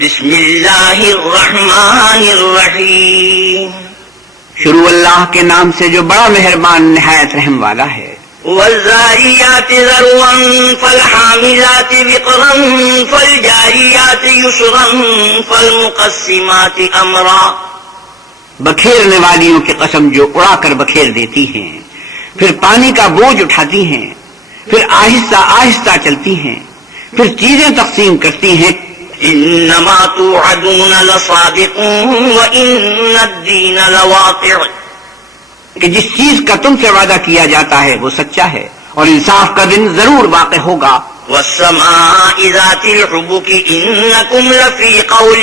بسم اللہ الرحمن الرحیم، شروع اللہ کے نام سے جو بڑا مہربان نہایت رحم والا ہے۔ والذاریات ذروا فالحاملات وقرا فالجاریات یسرا فالمقسمات امرا، بکھیرنے والیوں کی قسم جو اڑا کر بکھیر دیتی ہیں، پھر پانی کا بوجھ اٹھاتی ہیں، پھر آہستہ آہستہ چلتی ہیں، پھر چیزیں تقسیم کرتی ہیں۔ انما توعدون لصادق وان الدین لواقع، کہ جس چیز کا تم سے وعدہ کیا جاتا ہے وہ سچا ہے اور انصاف کا دن ضرور واقع ہوگا۔ والسماء ذات الحبك انکم لفی قول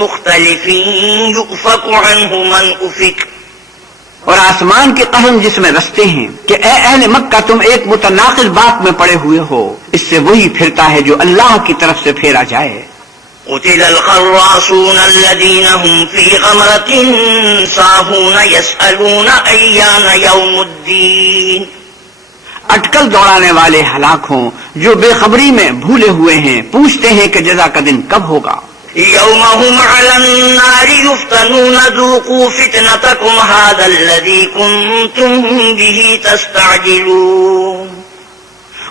مختلف یؤفک عنہ من افک، اور آسمان کی قسم جس میں رستے ہیں کہ اے اہل مکہ تم ایک متناقض بات میں پڑے ہوئے ہو، اس سے وہی پھرتا ہے جو اللہ کی طرف سے پھیرا جائے۔ قتل الخراصون الذين هم في غمرة ساهون يسألون أيان يوم الدين، اٹکل دوڑانے والے ہلاک ہوں جو بے خبری میں بھولے ہوئے ہیں، پوچھتے ہیں کہ جزا کا دن کب ہوگا۔ يوم هم على النار يفتنون ذوقوا فتنتكم هذا الذي كنتم به تستعجلون،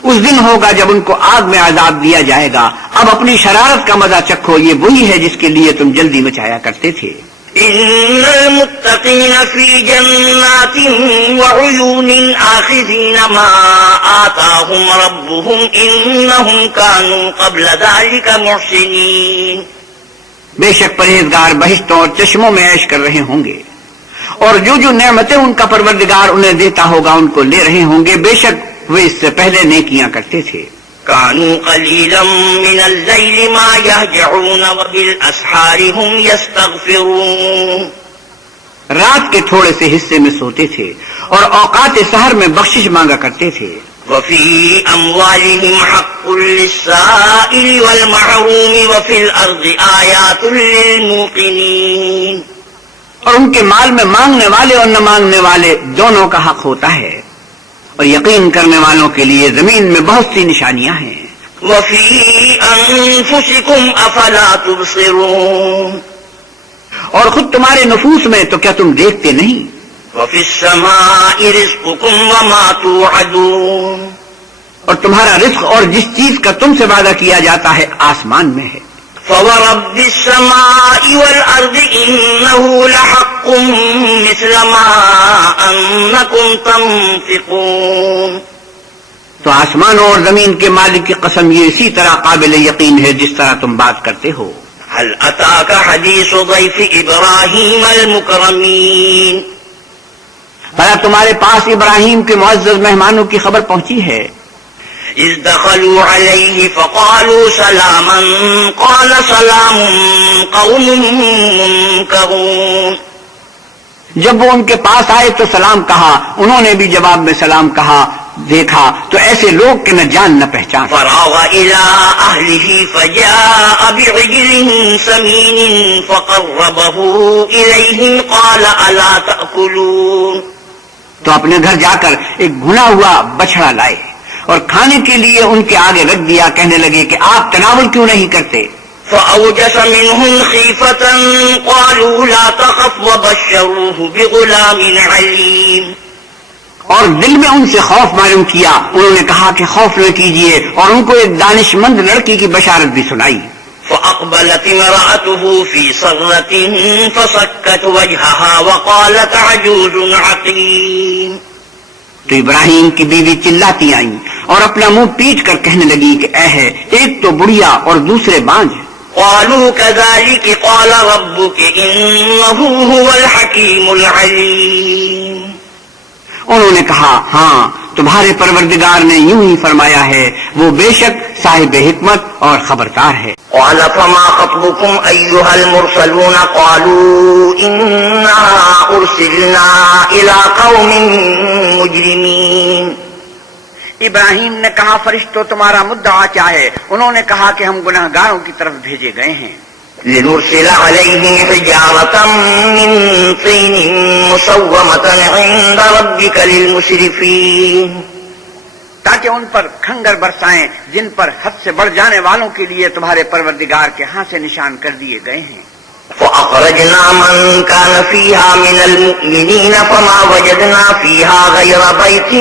اس دن ہوگا جب ان کو آگ میں عذاب دیا جائے گا، اب اپنی شرارت کا مزہ چکھو، یہ وہی ہے جس کے لیے تم جلدی مچایا کرتے تھے۔ ان المتقین فی جنات وعیون آخذین ما آتاہم ربهم انہم کانوا قبل ذلک محسنین، بے شک پرہیزگار بہشتوں اور چشموں میں عیش کر رہے ہوں گے، اور جو نعمتیں ان کا پروردگار انہیں دیتا ہوگا ان کو لے رہے ہوں گے، بے شک وہ اس سے پہلے نیکیاں کرتے تھے۔ كانوا قليلا من الليل ما يهجعون وبالأسحار هم يستغفرون، رات کے تھوڑے سے حصے میں سوتے تھے اور اوقات سحر میں بخشش مانگا کرتے تھے۔ وفي أموالهم حق للسائل والمحروم وفي الأرض آيات للموقنين، اور ان کے مال میں مانگنے والے اور نہ مانگنے والے دونوں کا حق ہوتا ہے، اور یقین کرنے والوں کے لیے زمین میں بہت سی نشانیاں ہیں۔ وفي أنفسكم أفلا تبصرون، اور خود تمہارے نفوس میں تو کیا تم دیکھتے نہیں؟ وفي السماء رزقكم وما توعدون، اور تمہارا رزق اور جس چیز کا تم سے وعدہ کیا جاتا ہے آسمان میں ہے۔ فورب السماء والأرض إنه لحق مثل ما أنكم تنطقون، تو آسمانوں اور زمین کے مالک کی قسم یہ اسی طرح قابل یقین ہے جس طرح تم بات کرتے ہو۔ هل أتاك حديث ضيف إبراهيم المكرمين، بھلا تمہارے پاس ابراہیم کے معزز مہمانوں کی خبر پہنچی ہے؟ إذ دخلوا عليه فقالوا سلاما قال سلام قوم منكرون، جب وہ ان کے پاس آئے تو سلام کہا، انہوں نے بھی جواب میں سلام کہا، دیکھا تو ایسے لوگ کہ نہ جان نہ پہچان۔ فراغ إلى أهله فجاء بعجل سمين فقربه إليهم قال ألا تأكلون، تو اپنے گھر جا کر ایک بھنا ہوا بچڑا لائے اور کھانے کے لیے ان کے آگے رکھ دیا، کہنے لگے کہ آپ تناول کیوں نہیں کرتے؟ فأوجس منهم خيفة قالوا لا تخف وبشروه بغلام عليم، اور دل میں ان سے خوف معلوم کیا، انہوں نے کہا کہ خوف نہ کیجیے، اور ان کو ایک دانش مند لڑکی کی بشارت بھی سنائی۔ فأقبلت امرأته في صرة فصكت وجهها وقالت عجوز عقيم، تو ابراہیم کی بیوی چلاتی آئیں اور اپنا منہ پیٹ کر کہنے لگی کہ اے ہے، ایک تو بڑھیا اور دوسرے بانجھ۔ قالوا كذلك قال ربك إنه هو الحكيم العليم، انہوں نے کہا ہاں تمہارے پروردگار نے یوں ہی فرمایا ہے، وہ بے شک صاحب حکمت اور خبردار ہے۔ قال فما خطبكم أيها المرسلون قالوا إنا أرسلنا إلى قوم مجرمين، ابراہیم نے کہا فرشتوں تمہارا مدعا کیا ہے؟ انہوں نے کہا کہ ہم گناہ گاروں کی طرف بھیجے گئے ہیں۔ لنرسل عليهم حجارة من طين مسومة عند ربك للمسرفين، تاکہ ان پر کھنگر برسائیں جن پر حد سے بڑھ جانے والوں کے لیے تمہارے پروردگار کے ہاں سے نشان کر دیے گئے ہیں۔ فأخرجنا من كان فيها من المؤمنين فما وجدنا فيها غير بيت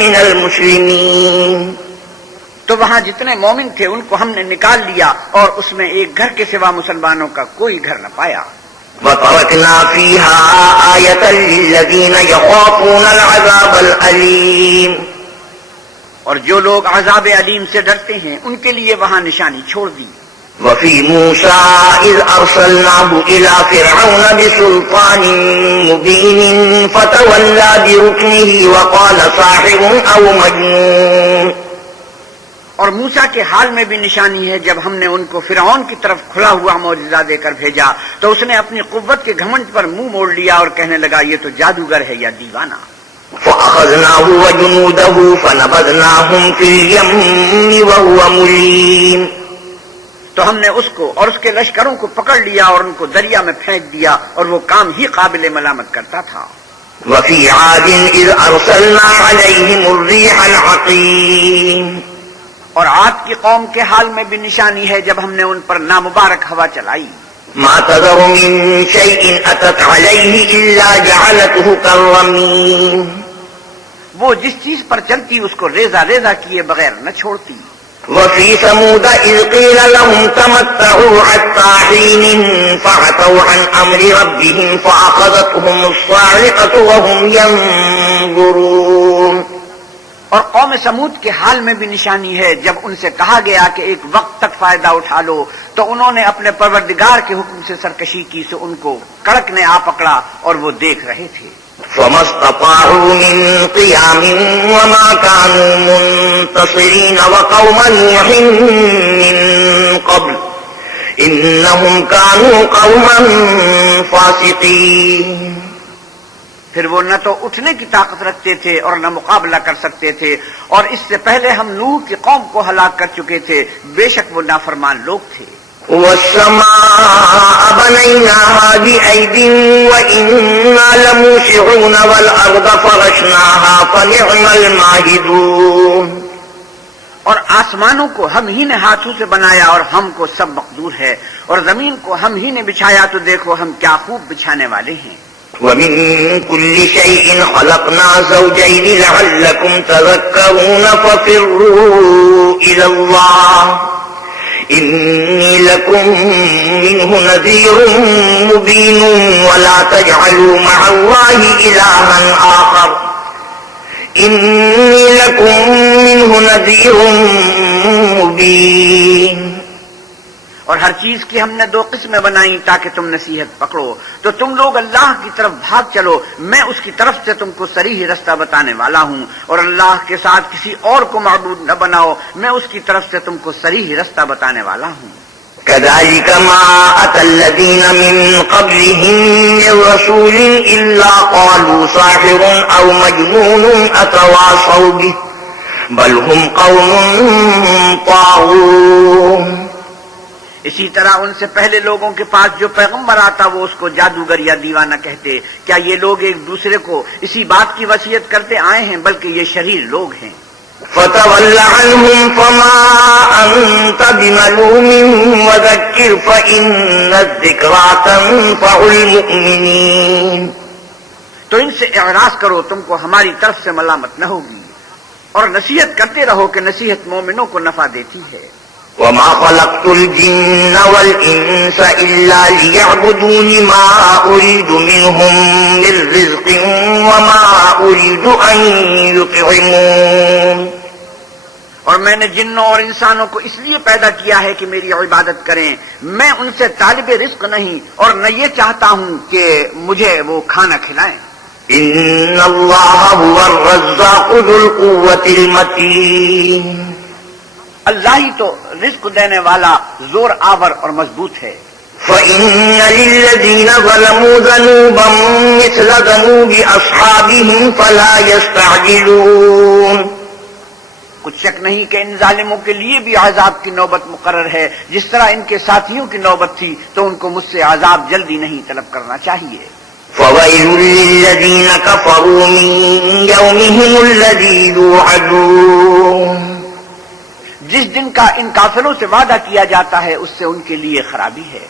من المسلمين، تو وہاں جتنے مومن تھے ان کو ہم نے نکال لیا اور اس میں ایک گھر کے سوا مسلمانوں کا کوئی گھر نہ پایا۔ وتركنا فيها آية للذين يخافون العذاب الأليم، اور جو لوگ عذاب علیم سے ڈرتے ہیں ان کے لیے وہاں نشانی چھوڑ دی۔ وفي موسى إذ أرسلناه إلى فرعون بسلطان مبين فتولى بركنه وقال ساحر أو مجنون، اور موسیٰ کے حال میں بھی نشانی ہے جب ہم نے ان کو فرعون کی طرف کھلا ہوا معجزہ دے کر بھیجا تو اس نے اپنی قوت کے گھمنڈ پر منہ موڑ لیا اور کہنے لگا یہ تو جادوگر ہے یا دیوانہ۔ فأخذناه وجنوده فنبذناهم في اليم وهو مليم، تو ہم نے اس کو اور اس کے لشکروں کو پکڑ لیا اور ان کو دریا میں پھینک دیا اور وہ کام ہی قابل ملامت کرتا تھا۔ وفي عاد إذ أرسلنا عليهم الريح العقيم، اور عاد کی قوم کے حال میں بھی نشانی ہے جب ہم نے ان پر نامبارک ہوا چلائی۔ ما تذر من شيء أتت عليه إلا جعلته كالرميم، وہ جس چیز پر چلتی اس کو ریزہ ریزہ کیے بغیر نہ چھوڑتی۔ وفي ثمود إذ قيل لهم تمتعوا حتى حين فعتوا عن أمر ربهم فأخذتهم الصاعقة وهم ينظرون، اور قوم سمود کے حال میں بھی نشانی ہے جب ان سے کہا گیا کہ ایک وقت تک فائدہ اٹھا لو تو انہوں نے اپنے پروردگار کے حکم سے سرکشی کی سو ان کو کڑک نے آ پکڑا اور وہ دیکھ رہے تھے۔ فما استطاعوا من قيام وما كانوا منتصرين وقوم نوح من قبل إنهم كانوا قوما فاسقين، پھر وہ نہ تو اٹھنے کی طاقت رکھتے تھے اور نہ مقابلہ کر سکتے تھے، اور اس سے پہلے ہم نوح کی قوم کو ہلاک کر چکے تھے، بے شک وہ نافرمان لوگ تھے۔ والسماء بنيناها بأيد وإنا لموسعون والأرض فرشناها فنعم الماهدون، اور آسمانوں کو ہم ہی نے ہاتھوں سے بنایا اور ہم کو سب مقدور ہے، اور زمین کو ہم ہی نے بچھایا تو دیکھو ہم کیا خوب بچھانے والے ہیں۔ ومن كل شيء خلقنا زوجين لعلكم تذكرون ففروا إلى الله إني لكم منه نذير مبين ولا تجعلوا مع الله إلها آخر إني لكم منه نذير مبين، اور ہر چیز کی ہم نے دو قسمیں بنائیں تاکہ تم نصیحت پکڑو، تو تم لوگ اللہ کی طرف بھاگ چلو، میں اس کی طرف سے تم کو صریح رستہ بتانے والا ہوں، اور اللہ کے ساتھ کسی اور کو معبود نہ بناؤ، میں اس کی طرف سے تم کو صریح رستہ بتانے والا ہوں۔ كذلك ما أتى الذين من قبلهم من رسول إلا قالوا ساحر أو مجنون أتواصوا به بل هم قوم طاغون، اسی طرح ان سے پہلے لوگوں کے پاس جو پیغمبر آتا وہ اس کو جادوگر یا دیوانہ کہتے، کیا یہ لوگ ایک دوسرے کو اسی بات کی وصیت کرتے آئے ہیں بلکہ یہ شریر لوگ ہیں۔ فتول عنهم فما أنت بملوم وذكر فإن الذكرى تنفع المؤمنين، تو ان سے اعراض کرو، تم کو ہماری طرف سے ملامت نہ ہوگی، اور نصیحت کرتے رہو کہ نصیحت مومنوں کو نفع دیتی ہے۔ وما خلقت الجن والإنس إلا ليعبدون ما أريد منهم من رزق وما أريد أن يطعمون، اور میں نے جنوں اور انسانوں کو اس لیے پیدا کیا ہے کہ میری عبادت کریں، میں ان سے طالب رزق نہیں اور نہ یہ چاہتا ہوں کہ مجھے وہ کھانا کھلائیں۔ إن الله هو الرزاق ذو القوة المتين، اللہ ہی تو رزق دینے والا زور آور اور مضبوط ہے۔ فإن للذين ظلموا ذنوبا مثل ذنوب أصحابهم فلا يستعجلون، کچھ شک نہیں کہ ان ظالموں کے لیے بھی عذاب کی نوبت مقرر ہے، جس طرح ان کے ساتھیوں کی نوبت تھی تو ان کو مجھ سے عذاب جلدی نہیں طلب کرنا چاہیے۔ فويل للذين كفروا من يومهم الذي يوعدون. جس دن کا ان کافروں سے وعدہ کیا جاتا ہے اس سے ان کے لیے خرابی ہے.